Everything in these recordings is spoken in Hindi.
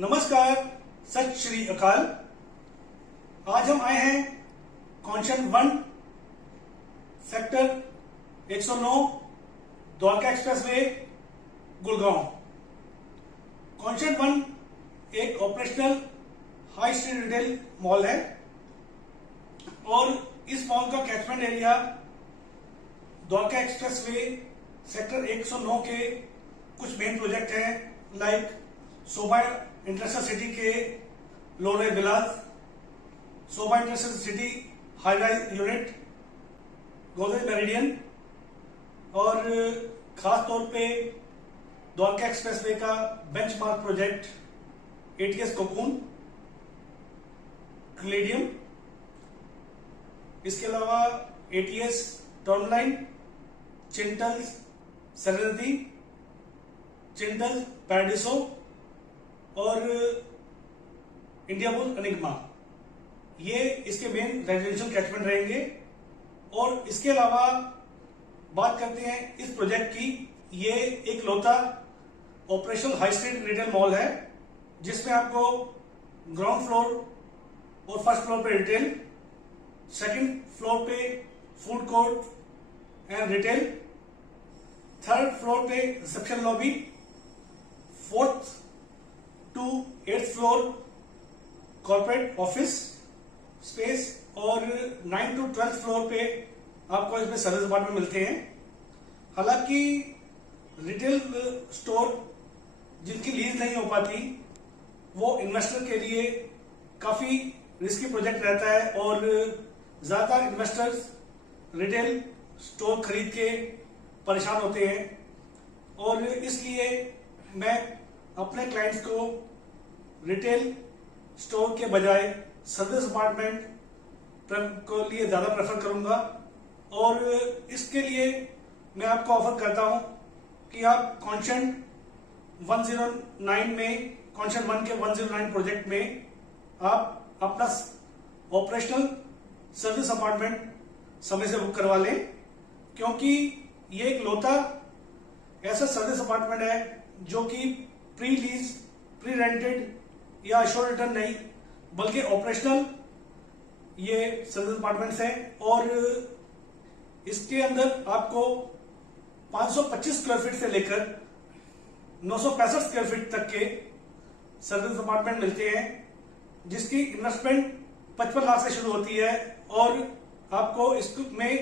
नमस्कार, सत श्री अकाल। आज हम आए हैं Conscient 1 sector 109 Dwarka expressway Gurgaon. Conscient 1 एक operational high street retail mall है और इस मॉल का catchment area Dwarka expressway sector 109 के कुछ मेन प्रोजेक्ट हैं, लाइक शोभा इंडस्ट्रियल सिटी के लोरे विलास, Sobha industrial city high rise unit, Godrej Meridien और खास तौर पे द्वारका एक्सप्रेसवे का बेंचमार्क प्रोजेक्ट एटीएस कोकून, क्लेडियम, इसके अलावा ATS Tourmaline, Chintels Serenity, Chintels Paradiso और इंडिया बुल एनिग्मा, ये इसके मेन रेजिडेंशियल कैचमेंट रहेंगे। और इसके अलावा बात करते हैं इस प्रोजेक्ट की। ये एक लौता operational high street retail mall है जिसमें आपको ग्राउंड फ्लोर और फर्स्ट फ्लोर पे रिटेल, सेकंड फ्लोर पे food court and retail, third floor पे reception lobby, fourth to 8th floor corporate office space और 9 to 12th फ्लोर पे आपको इसमें सर्विस अपार्टमेंट मिलते हैं। हालांकि रिटेल स्टोर जिनकी लीज नहीं हो पाती वो इन्वेस्टर के लिए काफी रिस्की प्रोजेक्ट रहता है और ज्यादातर इन्वेस्टर्स रिटेल स्टोर खरीद के परेशान होते हैं और इसलिए मैं अपने क्लाइंट्स को रिटेल स्टोर के बजाय सर्विस अपार्टमेंट को लिए ज्यादा प्रेफर करूंगा। और इसके लिए मैं आपको ऑफर करता हूं कि आप कॉन्शन 109 में, कॉन्शन 1 के 109 प्रोजेक्ट में आप अपना ऑपरेशनल सर्विस अपार्टमेंट समय से बुक करवा लें, क्योंकि ये एक लौता ऐसा सर्विस अपार्टमेंट है जो कि प्री लीज, प्री रेंटेड या अश्योर्ड रिटर्न नहीं बल्कि ऑपरेशनल ये सर्विस अपार्टमेंट्स हैं। और इसके अंदर आपको 525 स्क्वायर फीट से लेकर 965 स्क्वायर फीट तक के सर्विस अपार्टमेंट मिलते हैं जिसकी इन्वेस्टमेंट 55 लाख से शुरू होती है और आपको इसमें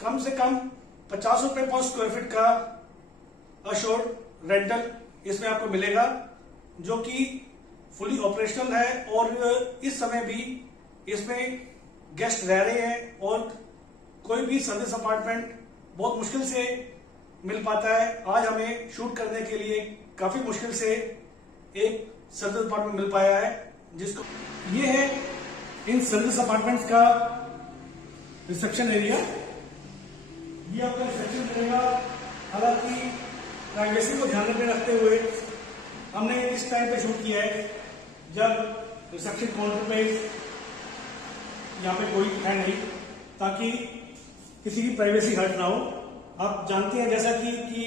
कम से कम 50 रुपए पर स्क्वायर फीट का अश्योर्ड रेंटल इसमें आपको मिलेगा, जो कि फुली ऑपरेशनल है और इस समय भी इसमें गेस्ट रह रहे हैं और कोई भी सर्विस अपार्टमेंट बहुत मुश्किल से मिल पाता है। आज हमें शूट करने के लिए काफी मुश्किल से एक सर्विस अपार्टमेंट मिल पाया है, जिसको ये है इन सर्विस अपार्टमेंट्स का रिसेप्शन एरिया। ये आपका रिसेप्शन रहेगा। हालांकि प्राइवेसी को ध्यान में रखते हुए हमने इस टाइम पे शूट किया है जब रिसेप्शन काउंटर पे यहाँ पे कोई है नहीं, ताकि किसी की प्राइवेसी हर्ट ना हो। आप जानते हैं जैसा कि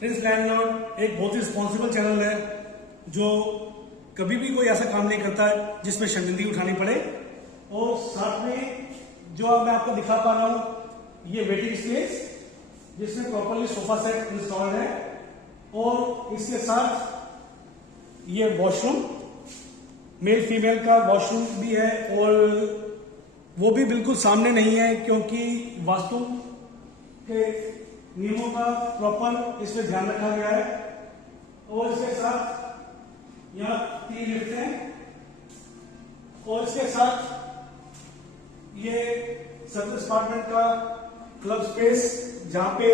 प्रिंस लैंडलॉर्ड एक बहुत ही रिस्पॉन्सिबल चैनल है जो कभी भी कोई ऐसा काम नहीं करता जिसमें शर्मिंदगी उठानी पड़े। और साथ में जो मैं आपको दिखा पा रहा हूं ये वेटिंग स्पेस जिसमें प्रॉपरली सोफा सेट इंस्टॉल है और इसके साथ ये वॉशरूम, मेल फीमेल का वॉशरूम भी है और वो भी बिल्कुल सामने नहीं है क्योंकि वास्तु के नियमों का प्रॉपर इसमें ध्यान रखा गया है। और इसके साथ यहाँ 3 लिफ्ट हैं और इसके साथ ये सर्विस अपार्टमेंट का क्लब स्पेस जहां पे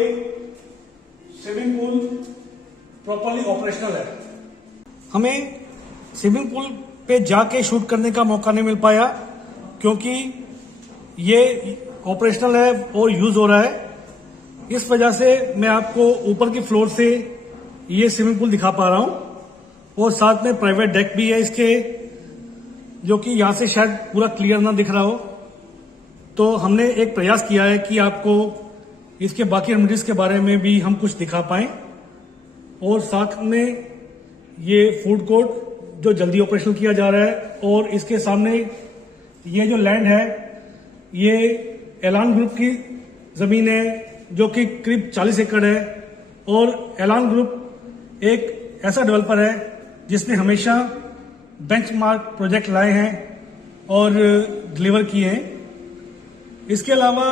स्विमिंग पूल प्रॉपरली ऑपरेशनल है। हमें स्विमिंग पूल पे जाके शूट करने का मौका नहीं मिल पाया क्योंकि ये ऑपरेशनल है और यूज हो रहा है। इस वजह से मैं आपको ऊपर की फ्लोर से ये स्विमिंग पूल दिखा पा रहा हूं और साथ में प्राइवेट डेक भी है इसके, जो कि यहां से शायद पूरा क्लियर ना दिख रहा हो। तो हमने एक प्रयास किया है कि आपको इसके बाकी एमिनिटीज के बारे में भी हम कुछ दिखा पाएं और साथ में ये फूड कोर्ट जो जल्दी ऑपरेशनल किया जा रहा है, और इसके सामने ये जो लैंड है ये एलान ग्रुप की जमीन है जो कि करीब 40 एकड़ है। और एलान ग्रुप एक ऐसा डेवलपर है जिसने हमेशा बेंचमार्क प्रोजेक्ट लाए हैं और डिलीवर किए हैं। इसके अलावा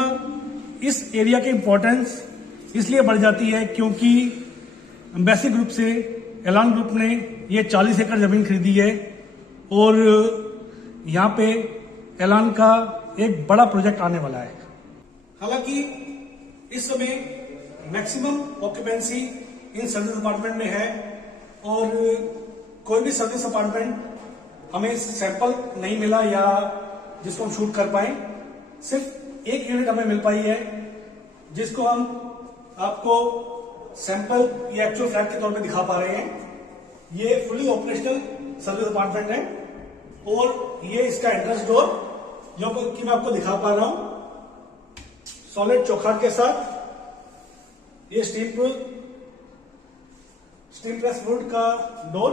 इस एरिया की इम्पोर्टेंस इसलिए बढ़ जाती है क्योंकि एम्बेसी ग्रुप से एलान ग्रुप ने ये 40 एकड़ जमीन खरीदी है और यहाँ पे एलान का एक बड़ा प्रोजेक्ट आने वाला है। हालांकि इस समय maximum occupancy in service apartment में है और कोई भी सर्विस अपार्टमेंट हमें सैंपल नहीं मिला या जिसको हम शूट कर पाए। सिर्फ एक यूनिट हमें मिल पाई है जिसको हम आपको सैंपल या एक्चुअल फ्लैट के तौर पे दिखा पा रहे हैं। ये फुली ऑपरेशनल सर्विस अपार्टमेंट है और ये इसका एंट्रेंस डोर जो कि मैं आपको दिखा पा रहा हूं सॉलिड चौखट के साथ। ये स्टील प्रेस वुड का डोर,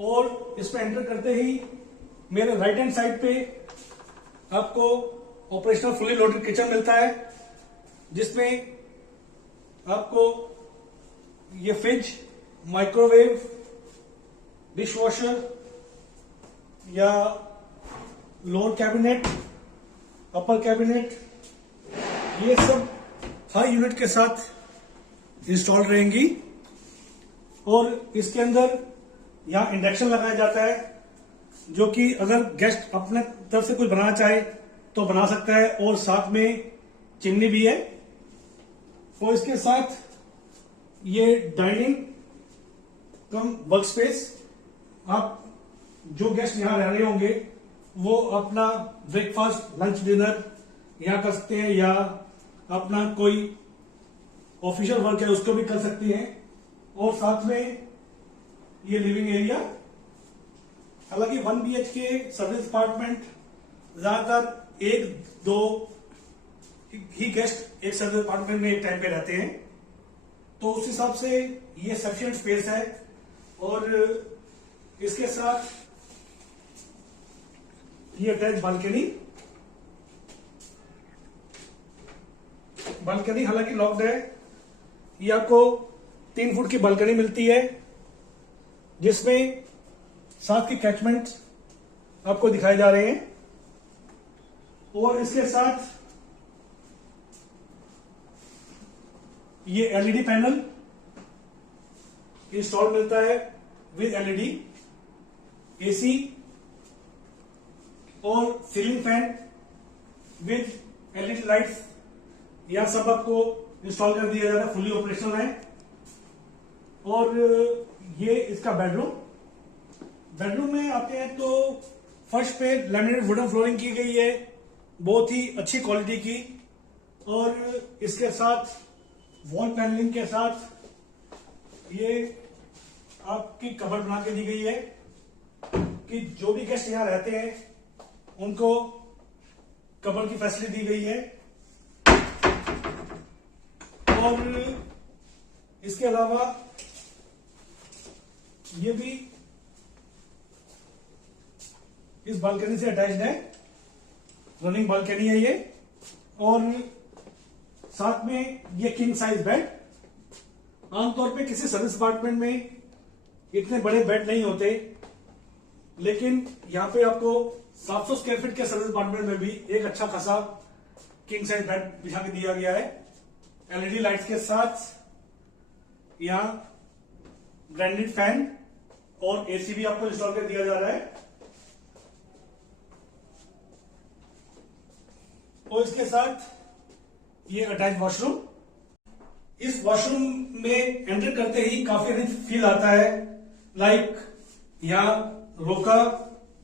और इसमें एंटर करते ही मेरे राइट हैंड साइड पे आपको ऑपरेशनल फुली लोडेड किचन मिलता है जिसमें आपको ये फ्रिज, माइक्रोवेव, डिश वॉशर या लोअर कैबिनेट, अपर कैबिनेट, ये सब हर यूनिट के साथ इंस्टॉल रहेंगी। और इसके अंदर यहाँ इंडक्शन लगाया जाता है जो कि अगर गेस्ट अपने तरफ से कुछ बनाना चाहे तो बना सकता है, और साथ में चिमनी भी है। और इसके साथ ये डाइनिंग कम वर्क स्पेस, आप जो गेस्ट यहां रह रहे होंगे वो अपना ब्रेकफास्ट, लंच, डिनर यहां कर सकते हैं या अपना कोई ऑफिशियल वर्क है उसको भी कर सकते हैं। और साथ में ये लिविंग एरिया। हालांकि 1 BHK सर्विस अपार्टमेंट ज्यादातर 1-2 ही गेस्ट एक सर्विस अपार्टमेंट में एक टाइम पे रहते हैं, तो उस हिसाब से ये सफिशिएंट स्पेस है। और इसके साथ ये अटैच बालकनी हालांकि लॉक्ड है। ये आपको 3 फुट की बालकनी मिलती है जिसमें 7 की कैचमेंट आपको दिखाए जा रहे हैं। और इसके साथ ये LED पैनल इंस्टॉल मिलता है विद LED, AC और ceiling fan with LED lights, यह सब आपको इंस्टॉल कर दिया जाता है, फुली ऑपरेशनल है। और ये इसका बेडरूम में आते हैं तो फर्श पे लैमिनेटेड वुडन फ्लोरिंग की गई है, बहुत ही अच्छी क्वालिटी की। और इसके साथ वॉल पैनलिंग के साथ ये आपकी कबर्ड बना के दी गई है कि जो भी गेस्ट यहां रहते हैं उनको कबर्ड की फैसिलिटी दी गई है। और इसके अलावा ये भी इस बालकनी से अटैच्ड है, रनिंग बालकनी है ये। और साथ में ये किंग साइज बेड। आमतौर पे किसी सर्विस अपार्टमेंट में इतने बड़े बेड नहीं होते, लेकिन यहां पे आपको 700 स्क्वायर फीट के सर्विस अपार्टमेंट में भी एक अच्छा खासा किंग साइज बेड बिछा के दिया गया है LED लाइट्स के साथ। यहां ब्रांडेड फैन और AC भी आपको इंस्टॉल कर दिया जा रहा है। और इसके साथ ये अटैच वॉशरूम। इस वॉशरूम में एंटर करते ही काफी रिच फील आता है, लाइक यहां रोका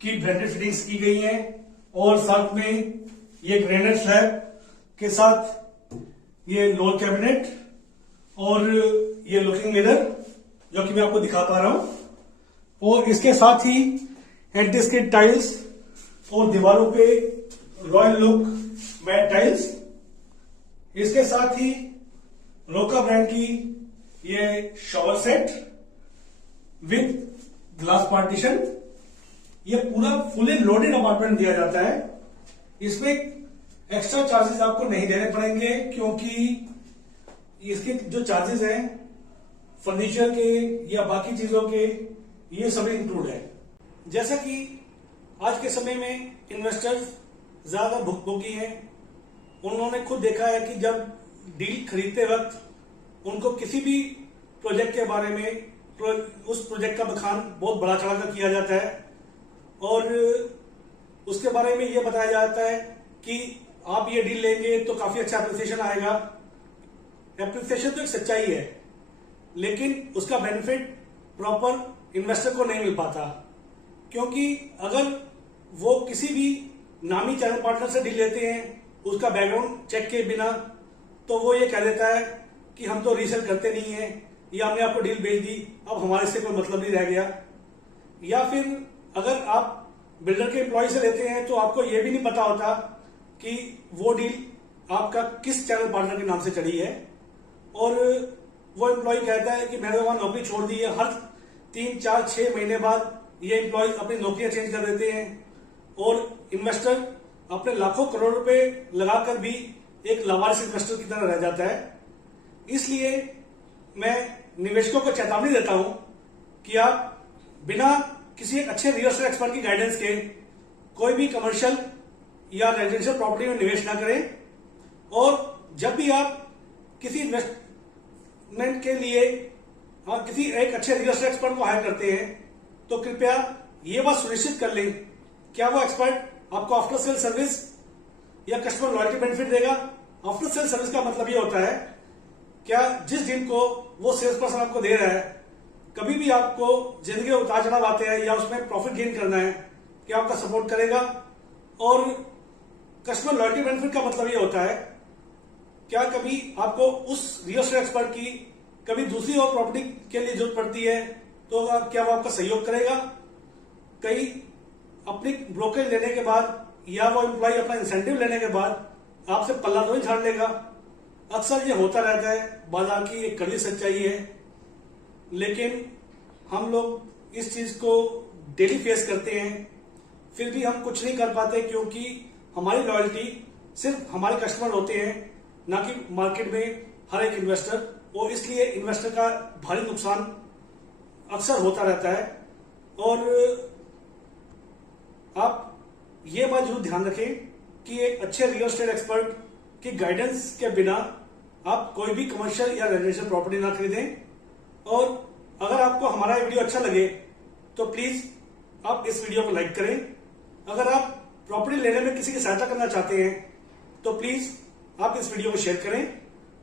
की ब्रांडेड फिटिंग्स की गई हैं और साथ में ये ग्रेनाइट स्लैब के साथ ये लोअर कैबिनेट और ये लुकिंग मिरर जो कि मैं आपको दिखा पा रहा हूं। और इसके साथ ही एंटी-स्किड टाइल्स और दीवारों पे रॉयल लुक मैट टाइल्स। इसके साथ ही रोका ब्रांड की ये shower set with glass partition. ये पूरा फुली लोडेड अपार्टमेंट दिया जाता है। इसमें एक्स्ट्रा चार्जेस आपको नहीं देने पड़ेंगे, क्योंकि इसके जो चार्जेस हैं फर्नीचर के या बाकी चीजों के, ये सभी इंक्लूड है। जैसा कि आज के समय में इन्वेस्टर्स ज्यादा भुगभुगी हैं, उन्होंने खुद देखा है कि जब डील खरीदते वक्त उनको किसी भी प्रोजेक्ट के बारे में उस प्रोजेक्ट का बखान बहुत बड़ा चढ़ाकर किया जाता है और उसके बारे में यह बताया जाता है कि आप ये डील लेंगे तो काफी अच्छा एप्रिसिएशन आएगा। एप्रिसिएशन तो एक सच्चाई है, लेकिन उसका बेनिफिट प्रॉपर इन्वेस्टर को नहीं मिल पाता, क्योंकि अगर वो किसी भी नामी चैनल पार्टनर से डील लेते हैं उसका बैकग्राउंड चेक के बिना, तो वो ये कह देता है कि हम तो रीसेल करते नहीं है, या हमने आपको डील भेज दी, अब हमारे से कोई मतलब नहीं रह गया। या फिर अगर आप बिल्डर के एम्प्लॉय से लेते हैं तो आपको यह भी नहीं पता होता कि वो डील आपका किस चैनल पार्टनर के नाम से चढ़ी है, और वो एम्प्लॉय कहता है कि मैंने वहां नौकरी छोड़ दी है। हर 3, 4, 6 महीने बाद ये एम्प्लॉय अपनी नौकरियां चेंज कर देते हैं और इन्वेस्टर अपने लाखों करोड़ रुपए लगाकर भी एक लावारिस इन्वेस्टर की तरह रह जाता है। इसलिए मैं निवेशकों को चेतावनी देता हूं कि आप बिना किसी एक अच्छे रियल एस्टेट एक्सपर्ट की गाइडेंस के कोई भी कमर्शियल या रेजिडेंशियल प्रॉपर्टी में निवेश ना करें, और जब भी आप किसी इन्वेस्टमेंट के लिए किसी एक अच्छे रियल एस्टेट एक्सपर्ट को हायर करते हैं तो कृपया ये बात सुनिश्चित कर लें क्या वो एक्सपर्ट आपको आफ्टर सेल सर्विस या कस्टमर लॉयल्टी बेनिफिट देगा। आफ्टर सेल सर्विस का मतलब ये होता है क्या जिस डील को वो सेल्स पर्सन आपको दे रहा है, कभी भी आपको जिंदगी में उतार चढ़ाव आते हैं या उसमें प्रॉफिट गेन करना है, क्या आपका सपोर्ट करेगा। और कस्टमर लॉयल्टी बेनिफिट का मतलब ये होता है क्या कभी आपको उस रियल एस्टेट एक्सपर्ट की कभी दूसरी और प्रॉपर्टी के लिए जरूरत पड़ती है तो क्या वो आपका सहयोग करेगा। कहीं अपनी ब्रोकरेज लेने के बाद या वो एम्प्लॉय अपना इंसेंटिव लेने के बाद आपसे पल्ला तो नहीं झाड़ लेगा। अक्सर ये होता रहता है, बाजार की एक कड़ी सच्चाई है, लेकिन हम लोग इस चीज को डेली फेस करते हैं, फिर भी हम कुछ नहीं कर पाते, क्योंकि हमारी लॉयल्टी सिर्फ हमारे कस्टमर होते हैं, ना कि मार्केट में हर एक इन्वेस्टर। और इसलिए इन्वेस्टर का भारी नुकसान अक्सर होता रहता है। और आप ये बात जरूर ध्यान रखें कि एक अच्छे रियल एस्टेट एक्सपर्ट की गाइडेंस के बिना आप कोई भी कमर्शियल या रेजिडेंशियल प्रॉपर्टी ना खरीदें। और अगर आपको हमारा वीडियो अच्छा लगे तो प्लीज आप इस वीडियो को लाइक करें। अगर आप प्रॉपर्टी लेने में किसी की सहायता करना चाहते हैं तो प्लीज आप इस वीडियो को शेयर करें,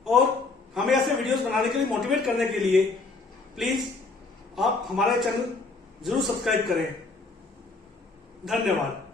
और हमें ऐसे वीडियोस बनाने के लिए मोटिवेट करने के लिए प्लीज आप हमारा चैनल जरूर सब्सक्राइब करें। धन्यवाद।